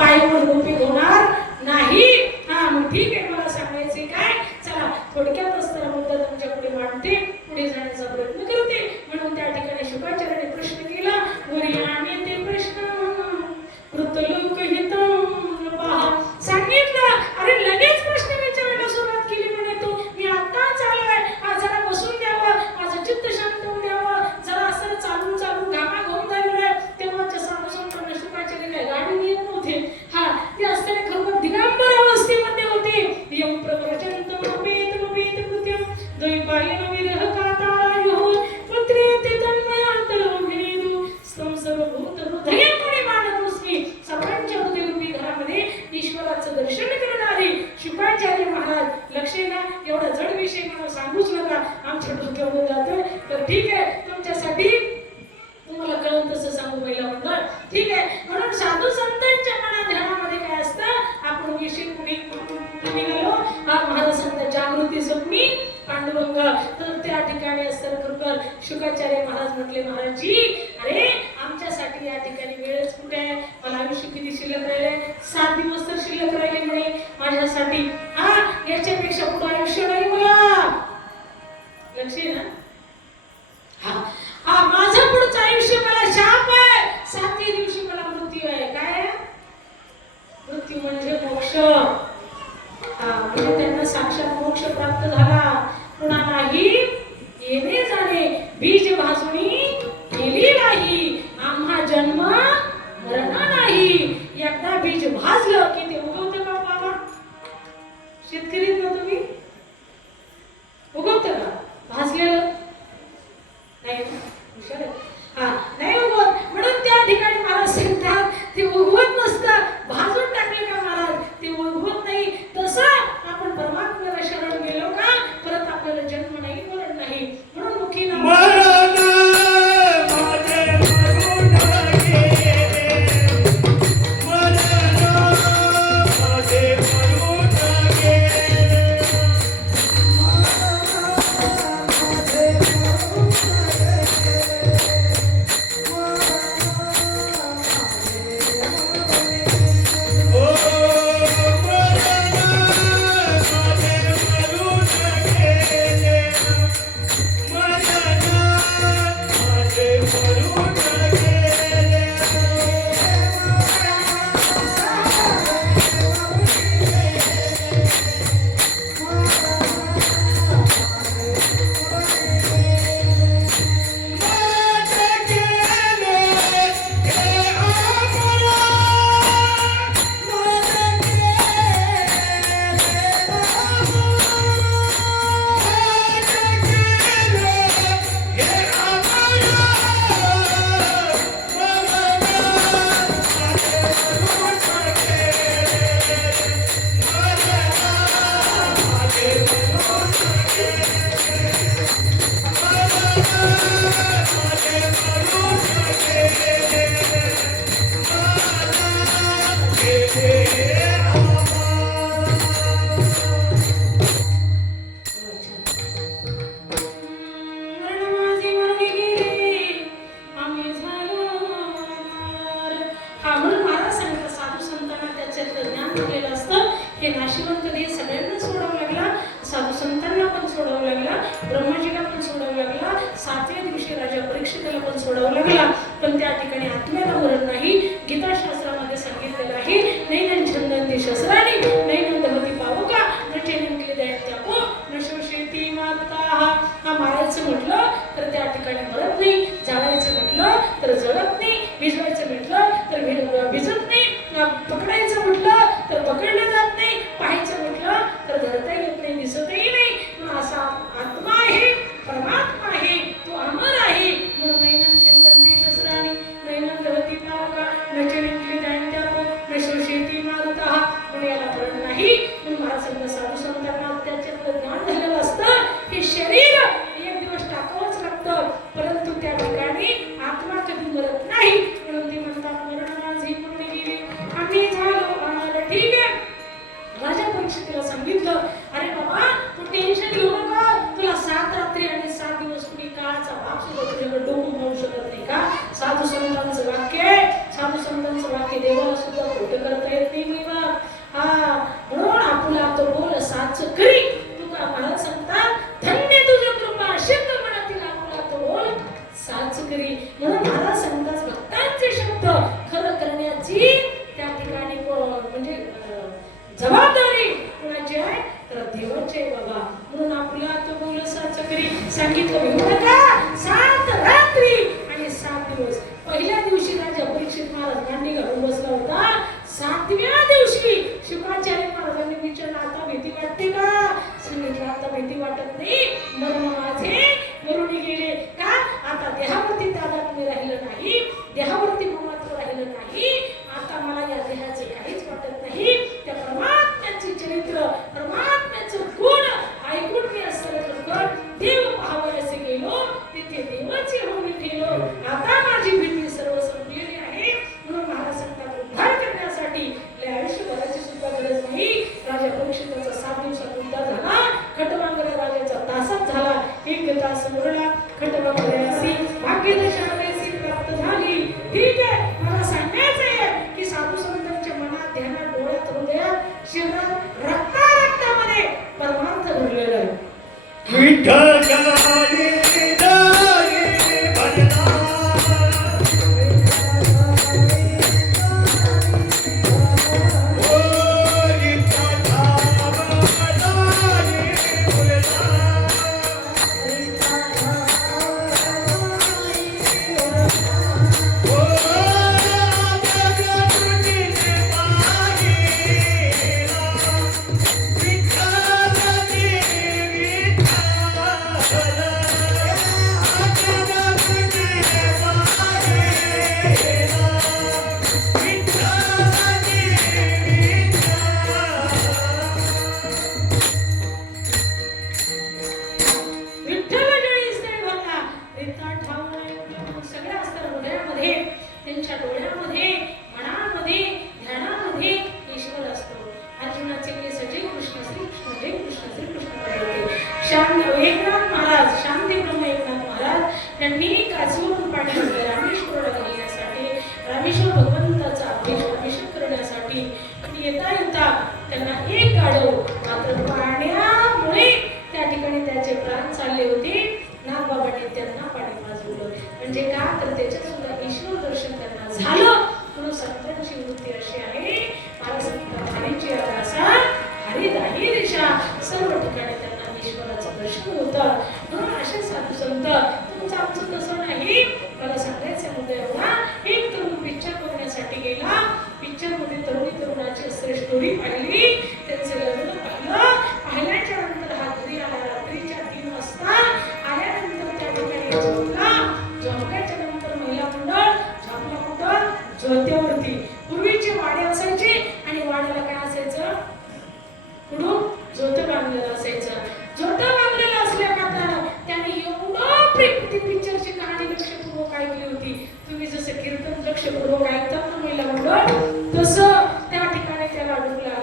पायवर गोपी होणार नाही. हा मग ठीक आहे, मला सांगायचे काय, चला थोडक्यात असताना मुद्दा तुमच्या पुढे मांडते, पुढे जाण्याचा प्रयत्न करते. म्हणून त्या ठिकाणी शुकाचार्याने प्रश्न केला, गुरियाने ते प्रश्न कृतलोकहितम पहा. सांगितलं, अरे लगेच प्रश्न विचारायला सुरुवात केली. म्हणे तू मी आत्ताच आलोय, जरा बसून द्यावं, माझं चित्त शांत होऊन द्यावं, जरा असं चालून चालून घामा घेऊन झालेलं. तेव्हाच्या साधू शुकाचार्य काय गाडी येत नव्हते. हा ते असताना खरोखर दिगंबर अवस्थेमध्ये होते. यम प्रवचंतम अपेत मपेत कृत्यम द्वैपायन विरह कातायो पुत्रेति तन्मयांतरोभिनेदु स्तम सर्वभूत हृदयमुळे मानतोस्मी. सर्वांच्या हृदयरूपी घरामध्ये ईश्वराचं दर्शन करणारे शुकाचार्य महाराज. लक्ष ना, एवढा जड विषय मला सांगूच नका, आमच्या डोक्यावर जातं. तर ठीक आहे, तुमच्यासाठी तुम्हाला कळून तसं सांगू पहिला मंडळ. ठीक आहे, म्हणून साधू संतांच्या मनात ध्यानामध्ये काय असतं, आपण विषय निघालो. हा महाराज सांगतात जागृती स्वप्नी पांडुरंग. तर त्या ठिकाणी असताना खरोखर शुकाचार्य महाराज म्हटले, महाराजजी अरे आमच्यासाठी या ठिकाणी वेळच कुठे आहे, मला आयुष्य किती शिल्लक राहिले, 7 दिवस तर शिल्लक राहिले म्हणे माझ्यासाठी. हा याच्यापेक्षा पुढे आयुष्य नाही मला. लक्ष आहे ना. हा माझं पुढचं आयुष्य मला शाप आहे. 7व्या दिवशी मला मृत्यू आहे. काय मृत्यू म्हणजे मोक्ष. म्हणजे त्यांना साक्षात मोक्ष प्राप्त झाला. कुणालाही येणे जाणे बीज भाजणी केली नाही, आम्हा जन्म मरण नाही. एकदा बीज भाजलं की ते उगवतं का बाबा? शेतकरी ना तुम्ही, उगवतं का भाजलेलं? नाही हुशार. हा नाही उगवत. म्हणून त्या ठिकाणी महाराज सांगतात ते उगवत नसतं. भाजून टाकले का महाराज ते उगवत नाही. तसं आपण परमात्म्याला शरण गेलो का परत आपल्याला जन्म नाही मरण नाही. म्हणून मुखी परंतु त्या ठिकाणी शेवट करता येत नाही मुलगा. हा म्हणून आपुला तो बोल साच करी. तुका महाराज सांगतात धन्य तुझी कृपा शब्द मनातील आपुला तो बोल साच करी. म्हणून महाराज सांगतात भक्तांचे शब्द खरं करण्याची त्या ठिकाणी म्हणजे जबाबदारी कोणाची आहे तर देवाची आहे बाबा. म्हणून आपला तो बोल साच करी. सांगितलं घेऊ नका 7 रात्री आणि 7 दिवस. पहिल्या दिवशी राजा परीक्षित महाराज मांडी घालून बसला होता. 7व्या दिवशी शुकाचार्य महाराजांनी विचारलं आता भीती वाटते का? सांगितलं आता भीती वाटत नाही. मरण माझे मरून गेले का? आता देहावरती तादात्म्य राहिलं नाही, देहावरती ममत्व राहिलं नाही. आता मला या देहाचे काहीच वाटत नाही. त्या परमात्म्याचे चरित्र परमात्म्याचं गुण ऐकून मी असं देव पाहावयाचे गेलो तिथे देवाचे होऊन गेलो. आता माझी भीती सर्व संपलेली आहे. म्हणून महाराज सांगतात उद्धार करण्यासाठी आयुष्यभराची सुद्धा गरज नाही. राजा परीक्षिताचा 7 दिवसात उद्धार झाला. खटवांगऱ्या राजाचा तासात झाला. 1 तास मुरला. खटवांगऱ्यासी भाग्यदशासी प्राप्त झाली. ठीक आहे. मला सांगायचं आहे की साधू संतांच्या मनात ध्यानात डोळ्यात हृदयात शरीरात रक्तामध्ये परमार्थ भरलेला आहे. विठ्ठल त्यांच्या डोळ्यामध्ये मनामध्ये ध्यानामध्ये ईश्वर असतो. अर्जुनाचे केस जय कृष्ण श्री कृष्ण जय कृष्ण श्री कृष्ण. एकनाथ महाराज शांतीब्रह्म एकनाथ महाराज यांनी काशीवरून पाणी आणलं रामेश्वराला घालण्यासाठी. रामेश्वर भगवंताचा अभिषेक करण्यासाठी येता येता त्यांना एक गाढव मात्र पाण्यामुळे त्या ठिकाणी त्याचे प्राण चालले होते. नागबाबाने त्यांना पाणी पाजवलं. म्हणजे का तर त्याच्यात सुद्धा ईश्वर दर्शन त्यांना झालं. म्हणून संतांची वृत्ती अशी आहे मला सांगतात हरीची आरासा हरी दाही दिशा. सर्व ठिकाणी त्यांना ईश्वराचं दर्शन होतं. म्हणून असे साधू संत तुमचं आमचं तसं नाही. मला सांगायचं मुद्दा एवढा एक तरुण पिक्चर बघण्यासाठी गेला. पिक्चर मध्ये तरुणाची असं स्टोरी पाहिली. त्यांचे लग्न पाहिल्याच्या नंतर हा घरी आला. रात्रीच्या 3 वाजता आल्यानंतर त्या ठिकाणी झोपला. झोपल्याच्या नंतर महिला मंडळ झोपला कुठं झोत्यावरती. पूर्वीचे वाडे असायचे आणि वाड्याला काय असायचं पुढून झोतं बांधलेलं असायचं. झोतं बांधलेलं असल्या कारणानं त्याने एवढं प्रेम ती पिक्चरची कहाणी लक्षपूर्वक ऐकली होती. तुम्ही जसं कीर्तन लक्षपूर्वक ऐकतात ना महिला मंडळ तसं त्या ठिकाणी त्याला डुबला.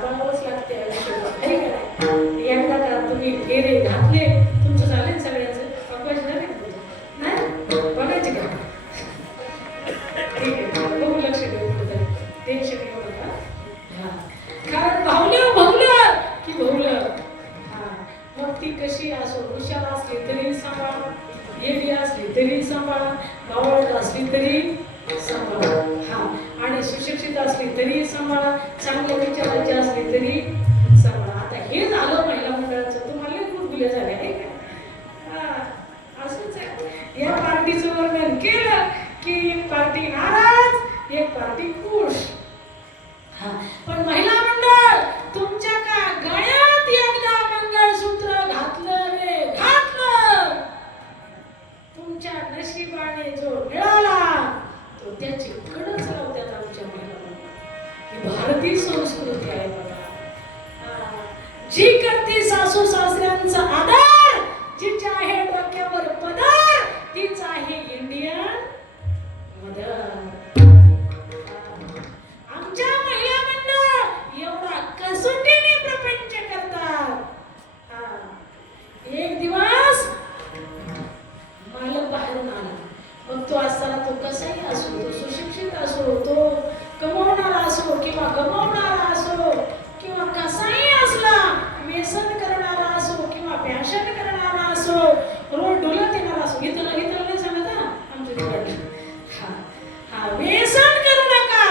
सांभाळावंच लागते आयुष्यात, आहे का नाही? एकदा का तुम्ही फेरे घातले तुमचं झाले सगळ्यांचं पकवायचे झाले का तुझं? नाही बघायचे का? ठीक आहे, बघू लक्ष देऊ कुठं टेन्शन घेऊ नका. हा, कारण भावलं की भावलं. हा, मग ती कशी असो, हुशार असली तरी सांभाळा, येडी असली तरी सांभाळा, बावळट असली तरी सांभाळा. हा, आणि सुशिक्षित असली तरी सांभाळा, चांगल्या विचाराची असली तरी सांभाळा. आता हे झालं महिला मंडळाचं, तुम्हाला गुदगुल्या झाल्या आहे का? असंच आहे. या पार्टीचं वर्णन केलं की एक पार्टी नाराज, एक पार्टी खुश. हा, पण महिला मंडळ तुमच्या का गळ्यात एकदा मंगळसूत्र घातलं रे घातलं, तुमच्या नशिबाने जो मिळाला तो त्याची कडच लावतात आमच्या महिला मंडळ. ही भारतीय संस्कृती आहे बघा. जी करते सासू सासऱ्यांचा आदर, जिच्या आहे डोक्यावर पदर, तीच आहे इंडियन मदर. आमच्या महिला मंडळ एवढा कसोटीने प्रपंच करतात. एक दिवस मालक बाहेरून आला, मग तो असताना तो कसाही असो, तो सुशिक्षित असो, तो कमवणारा असो किंवा गमावणारा असो, किंवा कसाही असला, व्यसन करणारा असो किंवा फॅशन करणारा असो, रोड ढोलत येणारा असो, इथं नाही सांगत आमच्या तिकडे. हा, व्यसन करू नका,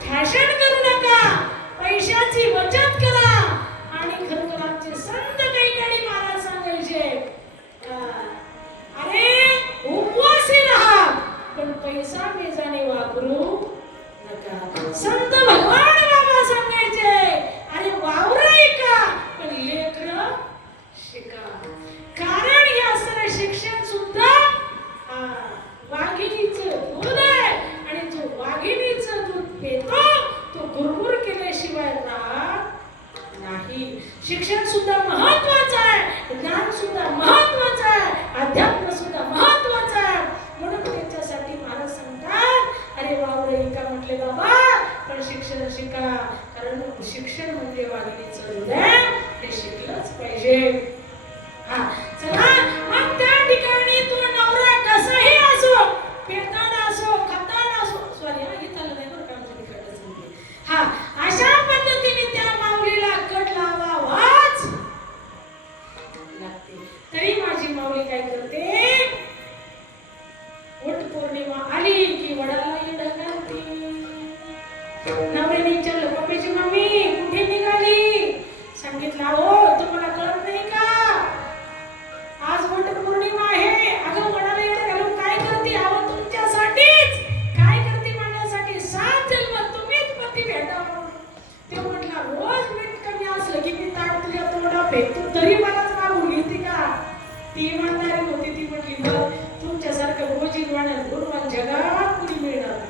फॅशन करू नका, पैशाची बचत करा. आणि खरं आमचे संत काही महाराज सांगायचे, अरे उपवासी राहा पण पैसा बेजाने वापरू नका. संत भगवान बाबा सांगायचे, अरे वावराय का पण लेकरं शिका. कारण हे असणारं शिक्षण सुद्धा वाघिणीचं दूध आहे, आणि जो वाघिणीचं दूध पितो तो गुरगुर केल्याशिवाय राहत नाही. शिक्षण सुद्धा महत्वाचं आहे, ज्ञान सुद्धा महत्वाचं आहे, अध्यात्म सुद्धा महत्वाचं आहे. म्हणून त्याच्यासाठी महाराज सांगतात, अरे वावरे का म्हटले बाबा, पण शिक्षण शिका. कारण शिक्षण म्हणजे वाघिणीचं दूध आहे, हे शिकलंच पाहिजे. हा, चला मग त्या ठिकाणी तो नवरा कसाही असो, पेटाड असो, खताड असो, सॉरी हे चाललं नाही बरं का आमच्या तिकडचं म्हणजे. हा, अशा पद्धतीने त्या माऊलीला कट लावावाच लागते. तरी माझी माऊली काय करते, वट पौर्णिमा आली की वडाला येडं घालते. नवऱ्याने विचारलं, पप्पाची मम्मी कुठे निघाली? सांगितलं, हो तुम्हाला कळत नाही का, आज वट पौर्णिमा आहे. अगं वडाला येडं घालून काय करते? अहो तुमच्यासाठीच. काय करते म्हणण्यासाठी? 7 जन्म तुम्हीच पती भेटावं. ते म्हटला, रोज मीठ कमी असलं की मी ताट तुझ्या तोंडा फेकतो, तरी मलाच मागून घेते का? ती म्हणणारी होती, ती म्हटली, बघ तुमच्यासारखं गोजीरवाण गुणवान जगात कुणी मिळणार.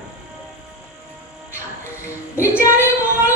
बिचारी ओळ